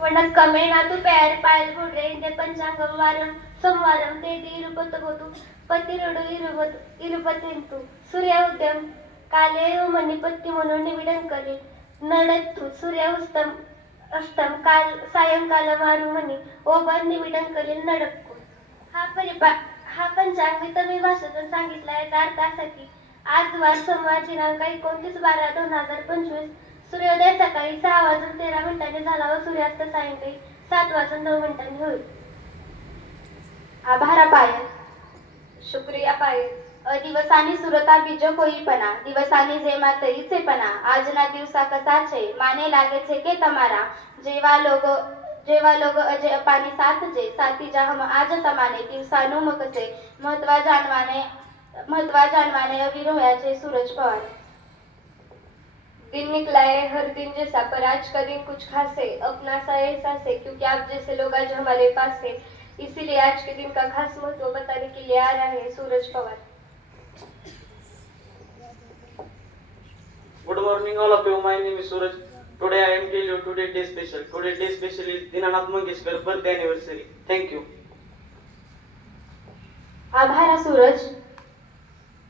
वणक्कमेनातु पेर पायल बुड्रे इंदे पंचांगम वारम सोमवारम तेदी इरुपतगोतु पतिरोडु इरुपतेंतु सूर्य उद्यम काले मणिपत्ती म्हणून निविडंकले नडत्तु सूर्य अस्तम काल सायंकाल मारू म्हणे ओबर निविडंकले नडक्कू हा पंचांग मी भाषेतून सांगितला याचा अर्थ असा की आज वार सोमवार दिनांक 29/12/2025 सूर्योदय सकाळी 6:13 झाला व सूर्यास्त सायंकाळी 7:09 होईल. आभारा पायल शुक्रिया पायल दिवसानी सुरता बीज कोईपणा दिवसानी जे मातईचेपणा आजना दिवसा कसा छे माने लागे छे के तमारा जेवा लोग अजय अपानी साथ जे साथी जा हम आज तमाने दिवसानु मकसे महत्वा जानवाने अवीर होया छे सूरज पवार. दिन निकला है हर दिन जैसा पर आज का दिन कुछ खास है अपना सा एहसास है क्योंकि आप जैसे लोग आज हमारे पास है इसीलिए आज के दिन का खास महत्व बताने के लिए आ रहा है Suraj Pawar. Good morning all of you. My name is Suraj. Today I am tell you today day special. Today day special is Dinanath Mangeshkar birthday anniversary. Thank you. आभारा Suraj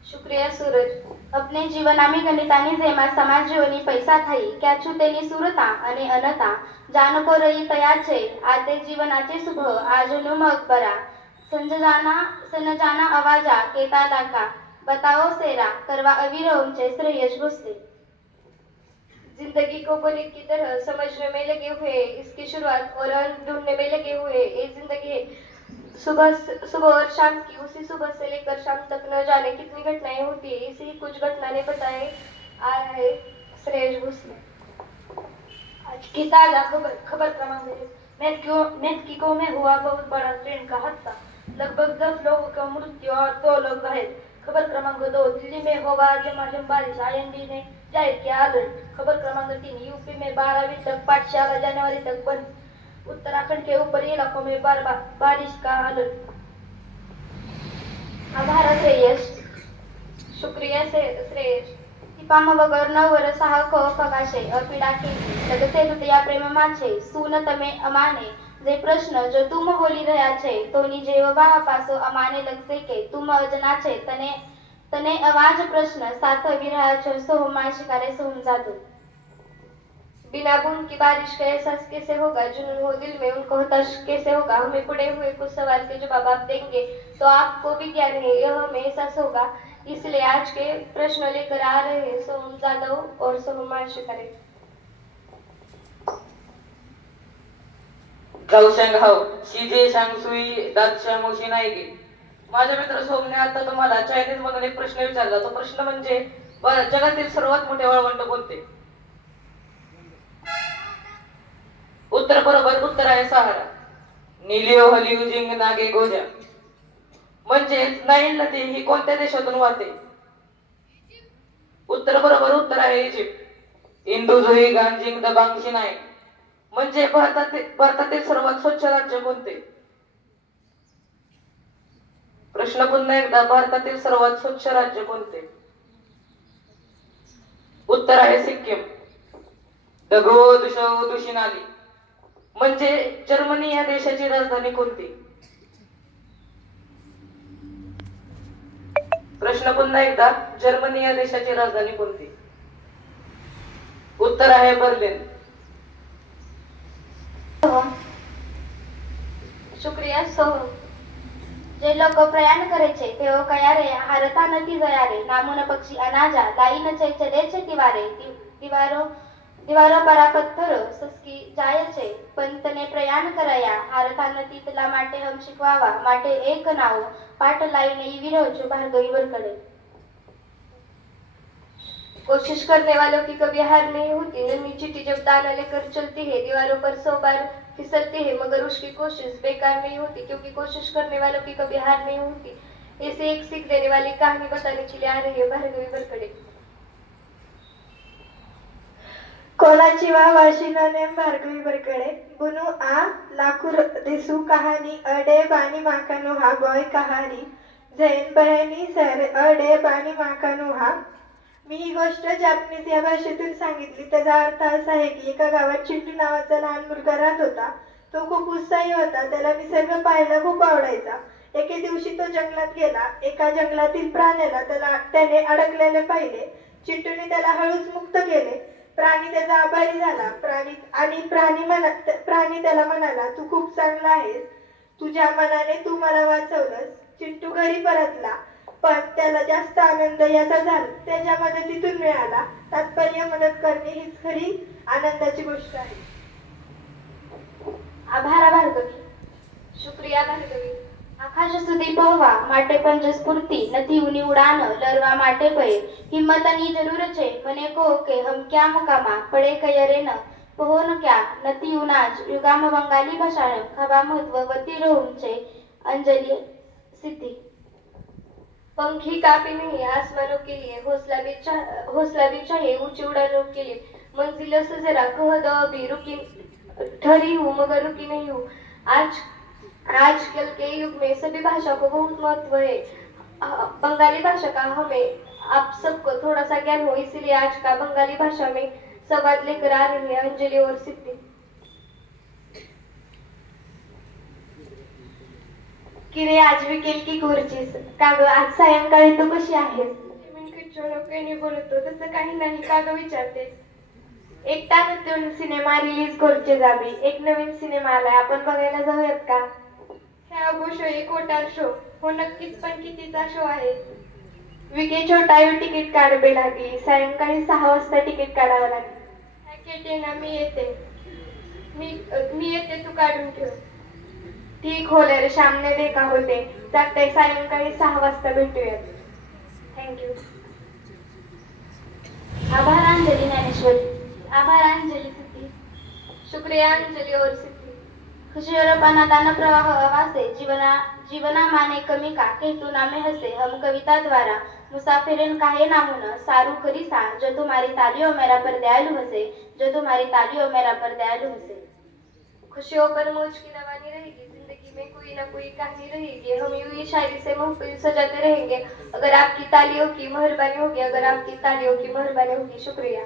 शुक्रिया सूरज अपने जीवनामी गणितानी जेमा समाज जीवनी पैसा थाई क्याचू तेनी सुरता आणि अनता जानको रही तया छे आते जीवनाचे शुभ आजनु मकबरा सनजाना आवाजा केता दाका बताओ सेरा करवा अवीर उनचे श्रेयस घुसते. जिंदगी को गणित की तरह समझने में लगे हुए इसकी शुरुआत और अंत ढूंढने में लगे हुए ये जिंदगी है. सुबह और शाम की उसी सुबह से लेकर शाम तक न जाने कितनी घटनाएं होती है इसी कुछ घटनाएं बताए आ रहा है श्रेयस भोसले. आज की ताजा खबर क्रमांक मेक्सिको में हुआ बहुत बड़ा ट्रेन का हादसा लगभग 10 लोगों की मृत्यु और 2 लोग घायल. खबर क्रमांक 2 दिल्ली में होगा झमाझम बारिश आईएमडी ने जाहिर किया अलर्ट. खबर क्रमांक 3 यूपी में 12वीं तक पाठशाला जनवरी तक बंद. उत्तराखंड के ऊपरी इलाकों में बारिश का अलर्ट. आभार श्रेयस शुक्रिया श्रेयस टिपाम वगर 9 वर्ष ख पगाशे अपीडा केली लगसे दुतिया प्रेम माछे सून तमे अमाने जे प्रश्न जो तुम बोली રહ્યા છે તોની જેવા પાસો અમાને લગશે કે तुम અજના છે તને અવાજ પ્રશ્ન સાથ આવી રહ્યા છો સોહમાં શિકારે સોહમ જાદू. बिना बूंद की बारिश का एहसास कैसे होगा जुनून हो दिल में उनको हताश कैसे होगा. हमें पड़े हुए कुछ सवाल के जवाब आप देंगे तो आपको विज्ञान है यह हमें एहसास होगा. इसलिए आज के प्रश्न लेकर आ रहे हैं सोहम जादव और सोहम शिकारे. जाऊशंग हाव सीजे सांगसुई दादशा मोशी नायके. माझ्या मित्र सोहमने आता तुम्हाला चायनीज मधून एक प्रश्न विचारला. तो प्रश्न म्हणजे जगातील सर्वात मोठे वाळवंट कोणते. उत्तर बरोबर उत्तर आहे सहारा. निलिओ हलिओ जिंग नागे गोजा म्हणजे नाईल नदी ही कोणत्या देशातून वाहते. उत्तर बरोबर उत्तर आहे इजिप्त. इंदू जुई गांजिंग दबांगशी नाही म्हणजे भारतातील सर्वात स्वच्छ राज्य कोणते. प्रश्न पुन्हा एकदा भारतातील सर्वात स्वच्छ राज्य कोणते. उत्तर आहे सिक्कीम. दगो दुशो दुशिनाली म्हणजे जर्मनी या देशाची राजधानी कोणती. प्रश्न पुन्हा एकदा जर्मनी या देशाची राजधानी कोणती. उत्तर आहे बर्लिन. શુક્રિયા સોહમ જે લોકો પ્રયાણ કરે છે તેઓ કયા રે હારતા નથી ગયા રે નામોના પક્ષી અનાજા લાઈ ન છે ચડે છે દિવારો પર આ પથ્થરો સસકી જાય છે પણ તને પ્રયાણ કરાયા હારતા નથી તેલા માટે હમ શીખવાવા માટે એક નાવો પાટ લાઈને ઈ વિરોજો ભાર્ગવી વરકડે. कोशिश करने वालों की कभी हार नहीं होती. नन्ही चींटी जब दाना लेकर चलती है दीवारों पर 100 बार फिसलती है मगर उसकी कोशिश बेकार नहीं होती क्योंकि कोशिश करने वालों की कभी हार नहीं होती. ऐसे एक सीख देने वाली कहानी बताने के लिए आ रही है भार्गवी वरकड़े. कोलाची वाशिनने भार्गवी वरकड़े बुनु आ लाकूर देसू कहानी अडे बानी माकानु हा गोय कहानी जैन बहनी सर अडे बानी माकानु हा मी ही गोष्ट जॅपनीज या भाषेतून सांगितली. त्याचा अर्थ असा आहे की एका गावात चिंटू नावाचा लहान मुलगा राहत होता. तो खूप उत्साही होता. त्याला निसर्ग पाहायला खूप आवडायचा. एके दिवशी तो जंगलात गेला. एका जंगलातील प्राण्याला त्याने अडकलेले पाहिले. चिंटूने त्याला हळूच मुक्त केले. प्राणी त्याचा आभारी झाला. प्राणी त्याला म्हणाला, तू खूप चांगला आहेस. तुझ्या मनाने तू मला वाचवलंस. चिंटू घरी परतला, पण त्याला जास्त आनंद याचा झाला त्याच्या मदतीतून मिळाला. तात्पर्य मदत करणे हीच खरी आनंदाची गोष्ट आहे. આભાર ભાર્ગવી. શુક્રિયા ભાર્ગવી. આકાશ સુધી પહોવા માટે પંજ સ્ફૂર્તિ નથી ઉની ઉડાન લરવા માટે પય હિંમતની જરૂર છે મને કહો કે હમ ક્યા મુકામા પડે કયરે ન પહો ન ક્યા નથી ઉનાજ યુગામ બંગાળી ભાષાણ ખબા મહત્વવતી રહું છે અંજલિ सिद्धि. पंखी काफी नहीं आसमानों के लिए, हौसला भी चाहिए ऊंची उड़ानों के लिए. मंजिलों से जरा कह दो अभी रुकी ठहरी हूँ मगर रुकी नहीं हूँ. आजकल के युग में सभी भाषा को बहुत महत्व है. बंगाली भाषा का हमें आप सबको थोड़ा सा ज्ञान हो, इसीलिए आज का बंगाली भाषा में संवाद लेकर आ रही है अंजलि और सिद्धि. की रे आजवी केल की खुर्चीस का ग आज सायंकाळी तू कशी आहेस? काही बोलतो तसं काही नाही का ग विचारतेस. एकटा नवीन सिनेमा रिलीज करचे जावी. एक नवीन सिनेमा आलाय, आपण बघायला जाऊयात का? हे अगो शो एक खोटा शो. हो नक्कीच, पण कितीचा शो आहे? विके छोटा तिकीट काढावी लागली. सायंकाळी 6 वाजता तिकीट काढावं लागेल. केटे ना मी येते. मी येते, तू काढून ठेव. ठीक हो रे, श्यामने देखा होते. जाते सायंकाळी 6 वाजता भेटूयात. थँक्यू. आभार अंजली ज्ञानेश्वरी. आभार अंजलि सिद्धि. शुक्रिया अंजलि और सिद्धि. खुशियोरपणा दान प्रवाह वासे जीवना माने कमी का कहतू नामे हसे हम कविता द्वारा मुसाफिरन काहे नामुन सारू करी सा जो तुम्हारी तालियों मेरा पर दयालु हसे जो तुम्हारी तालियों मेरा पर दयालु हसे. खुशियों पर मौज की रवानी रहेगी. जिंदगी में कोई ना कोई कहानी रहेगी. हम यूं ही शायरी से महफिल सजाते रहेंगे अगर आपकी तालियों की मेहरबानी होगी. शुक्रिया.